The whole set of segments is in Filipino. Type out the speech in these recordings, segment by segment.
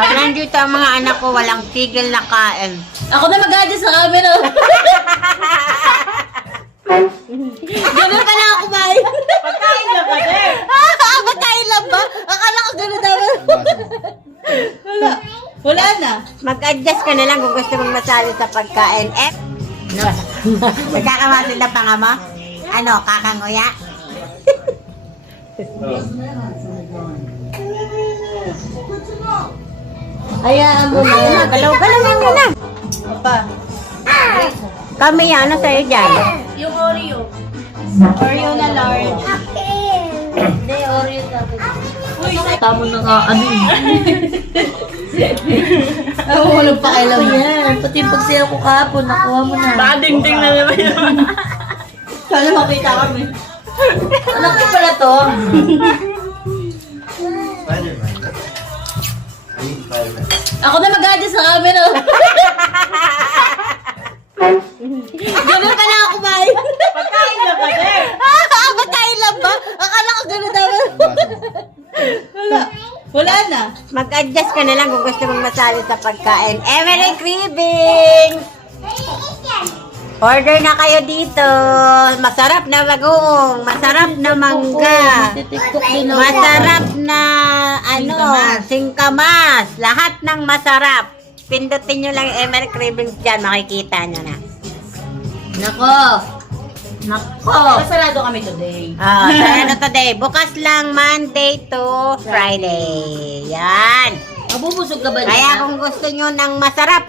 Pag nandito ang mga anak ko, walang tigil na kain. Ako na mag-adjust sa camera. Ganun ka na ako kumain. Pagkain lang ka din. Pagkain lang ba? Akala ko ganun naman. Wala. Wala na. Mag-adjust ka na lang kung gusto mong masali sa pagkain. No. Magkakamasin na pa nga mo? Ano, kakanguya? Hayaan mo na. Galaw-galaw mo na. Pa. Kami yan, ano sa'yo dyan? Yung Oreo. Oreo na large. Hindi, Oreo sa akin. Uy, tamo na nga ano eh. Ako walang pakialam mo. Yan, pati yung pagsayaw ko kahapon, nakuha mo na. Baka ding-ding na naman yun. Sana makita kami. Anak ko pala to. Spider-Man. I need Spider-Man. Ako na mag-adjust sa camera. Ganun ka na ako kumain. Pagkain lang ka din. Pagkain lang ba? Akala ko ganun naman. Wala. Wala na. Mag-adjust ka na lang kung gusto mong masali sa pagkain. Emily Cravings! Order na kayo dito. Masarap na bagoong, masarap na mangga, TikTok din ako. masarap na singkamas. Lahat ng masarap. Pindutin nyo lang yung Emily Cravings dyan, makikita nyo na. Nako. Nako! Sarado kami today. Ano today? Bukas lang Monday to Friday. Yan. Mabubusog ka ba Kaya kung gusto nyo ng masarap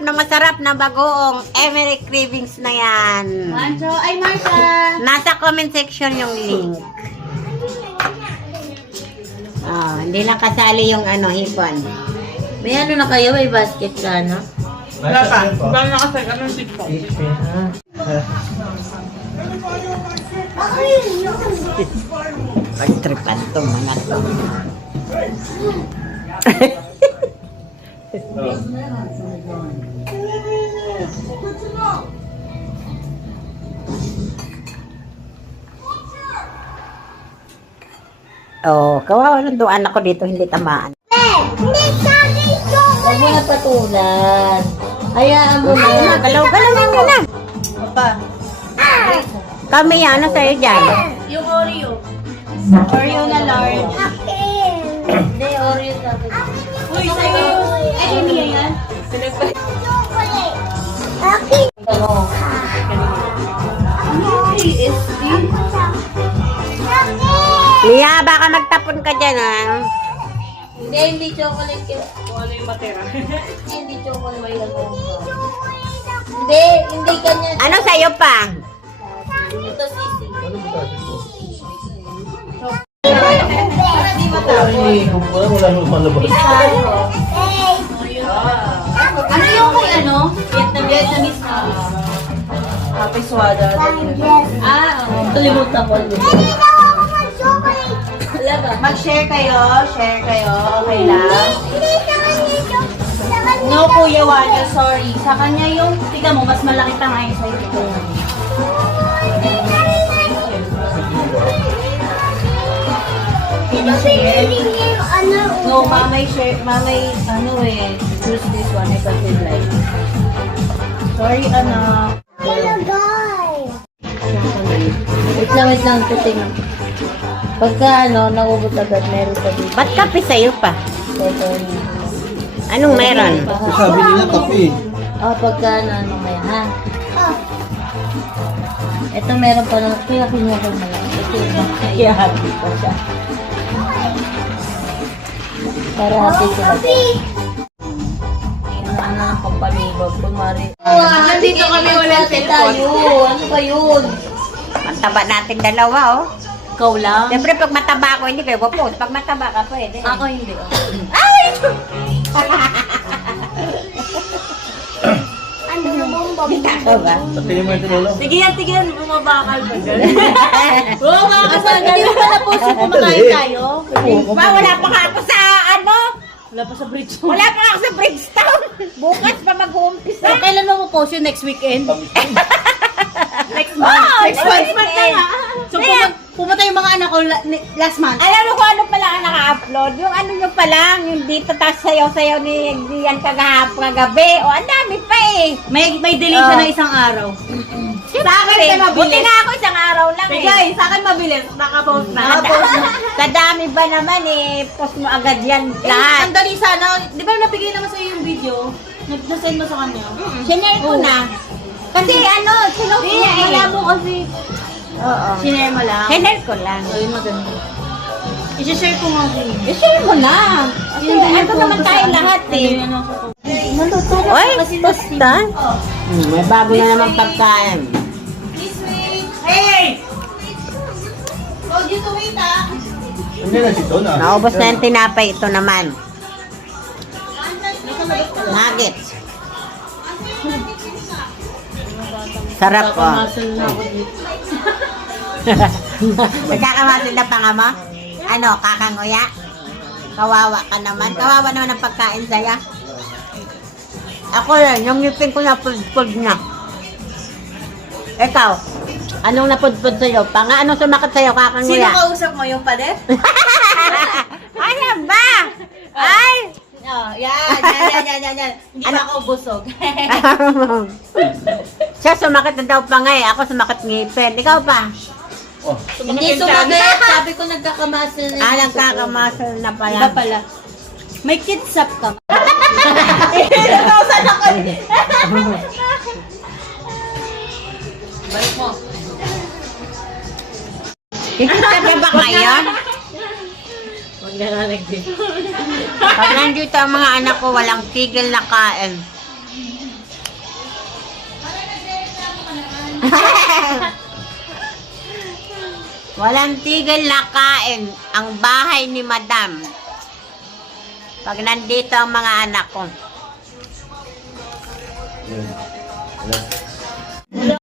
na bagoong, Emily Cravings na yan. Mancho, ay Marsha. Nasa comment section yung link. Hindi lang kasali yung hipon. May ano na kayo? May basket ka na? Wala pa. Baka nakasag ka ng TikTok. Pagtripan to, mga to. Kawawa lang doon anak ko dito, hindi tamaan. Huwag mo na patulan. Hayaan mo na. Galaw-galaw mo na. Pa. Kami yan, ano sa'yo dyan? Yung Oreo. Oreo na large. Hindi, Oreo sa akin. Uy, sa'yo. Ay, hindi yan. Ano? Lia, baka magtapon ka dyan, ha? Hindi chocolate yun. Kung ano yung matira. Hindi chocolate. May lagong hindi ganyan. Ano sa'yo pa? Ito sisi. Wala nang malabas. Ano yung kay ano? Vietnamese na. Kapiswada. Kalimutan ko. Mag-share kayo. Okay lang. No, Kuya Wanya, sorry. Sa kanya yung, tiga mo, mas malaki pa ngayon sa ito. No, mamay share, choose this one if I feel like. Sorry, anak. Wait lang, titingnan. Pagka naubot agad, meron pa dito. Ba't kape sa'yo pa? Pepperoni. Anong meron? Sabi nila kape. Pagka may ha. Ito meron pa lang, kaya kinuha ko na lang. Kaya happy pa siya. Para happy sila. Ano ang pampalibag, kumari. Nandito kami walang cellphone. Ano ba yun? Ang taba natin dalawa, oh. Ikaw lang? Siyempre, pag mataba ako, hindi kayo post. Pag mataba ka, pwede. Ako hindi. Ikaw ba? Patingin mo ito lolo. Sige yan. Bumabakal ba dyan? Bumabakal sa hindi mo pa na-post yung kumakain tayo. Ba, wala pa nga ako sa Wala pa sa bridge. Wala pa nga ako sa Bridgestone. Bukas pa mag-uumpisa. So, kailan mo post yung next weekend? Next month. Next month na nga. So, pumunta yung mga anak ko last month. Alam mo kung ano pala anak naka-upload. Yung ano nyo pa lang, yung dito tas sayaw-sayaw ni Gian kagabi. O, ang dami pa eh. May delay siya na isang araw. Sa akin, buti nga ako isang araw lang eh. Guys, sa akin mabilis. Nakapost na. Sa dami ba naman eh, post mo agad yan Ang lahat. dali sana. Di ba nabigay naman sa'yo yung video? Nag-send mo sa kanya? Sinare ko na. Kasi ano, sinuot niya eh. Malabo kasi. Oo. Sinare mo lang. Sinare ko lang. Ayun, maganda. I-share ko nga sa'yo. I-share mo na. Kasi ano naman tayo lahat eh. Maluto na Oy, kasi tosta. May bago na naman pagkain. Hey! Oh, dito wait ah. Hindi na si Ton ah. Naubos na yung tinapay. Ito naman. Nuggets. Sarap po. Muscle na ako dito. Nagkakamasin na pa nga mo? Ano, kakanguya? Kawawa ka naman. Kawawa naman ang pagkain saya. Ako rin, yung ngipin ko na pud na. Ikaw, anong napudpud sa'yo? Anong sumakat sa'yo, Sino kakanguya? kausap mo? Yung pader? Ano ba? Ay! Oh, yan. Hindi pa ako busog. Siya sumakit na daw pa nga eh. Ako sumakit ngipin. Ikaw pa? Oh, Hindi sumagot. Sabi ko nagkakamuscle na. Nagkakamasal na pala. Iba pala. May kidsap ka. Balik mo. Ikitabi ba kayo? Huwag na nalagay. Pag nandito ang mga anak ko, walang tigil na kain. Walang tigil na kain ang bahay ni Madam. Pag nandito ang mga anak ko. yun. Wala.